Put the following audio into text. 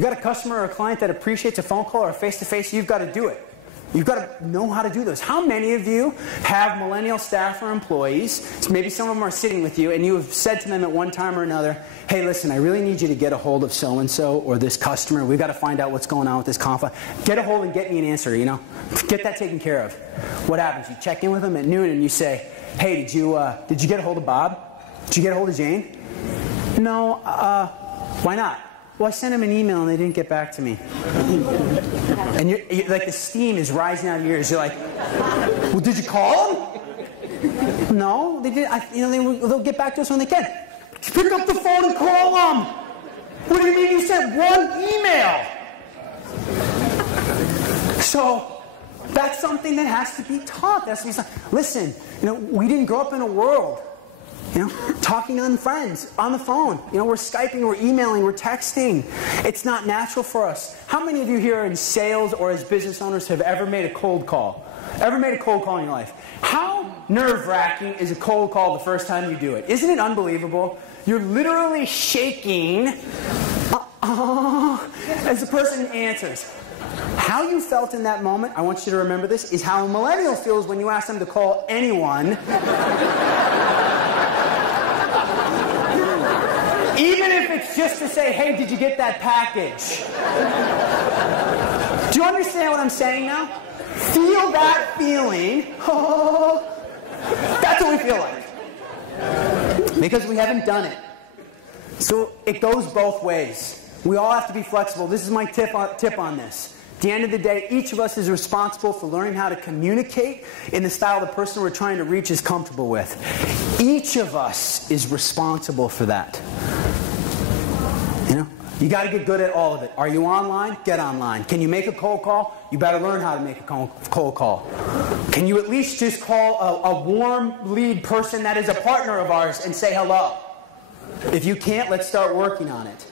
you got a customer or a client that appreciates a phone call or a face-to-face, you've got to do it. You've got to know how to do those. How many of you have millennial staff or employees, maybe some of them are sitting with you, and you have said to them at one time or another, hey, listen, I really need you to get a hold of so-and-so or this customer. We've got to find out what's going on with this conflict. Get a hold and get me an answer, you know. Get that taken care of. What happens? You check in with them at noon and you say, hey, did you get a hold of Bob? Did you get a hold of Jane? No, why not? Well, I sent him an email and they didn't get back to me. And you're like, the steam is rising out of your ears. You're like, well, did you call them? No, they did. They'll get back to us when they can. Pick up the phone and call them. What do you mean you sent one email? So that's something that has to be taught. Listen, we didn't grow up in a world, talking on friends, on the phone. We're Skyping, we're emailing, we're texting. It's not natural for us. How many of you here in sales or as business owners have ever made a cold call? Ever made a cold call in your life? How nerve-wracking is a cold call the first time you do it? Isn't it unbelievable? You're literally shaking as the person answers. How you felt in that moment, I want you to remember this, is how a millennial feels when you ask them to call anyone. Even if it's just to say, hey, did you get that package? Do you understand what I'm saying now? Feel that feeling. Oh, that's what we feel like. Because we haven't done it. So it goes both ways. We all have to be flexible. This is my tip on this. At the end of the day, each of us is responsible for learning how to communicate in the style the person we're trying to reach is comfortable with. Each of us is responsible for that. You got to get good at all of it. Are you online? Get online. Can you make a cold call? You better learn how to make a cold call. Can you at least just call a warm lead person that is a partner of ours and say hello? If you can't, let's start working on it.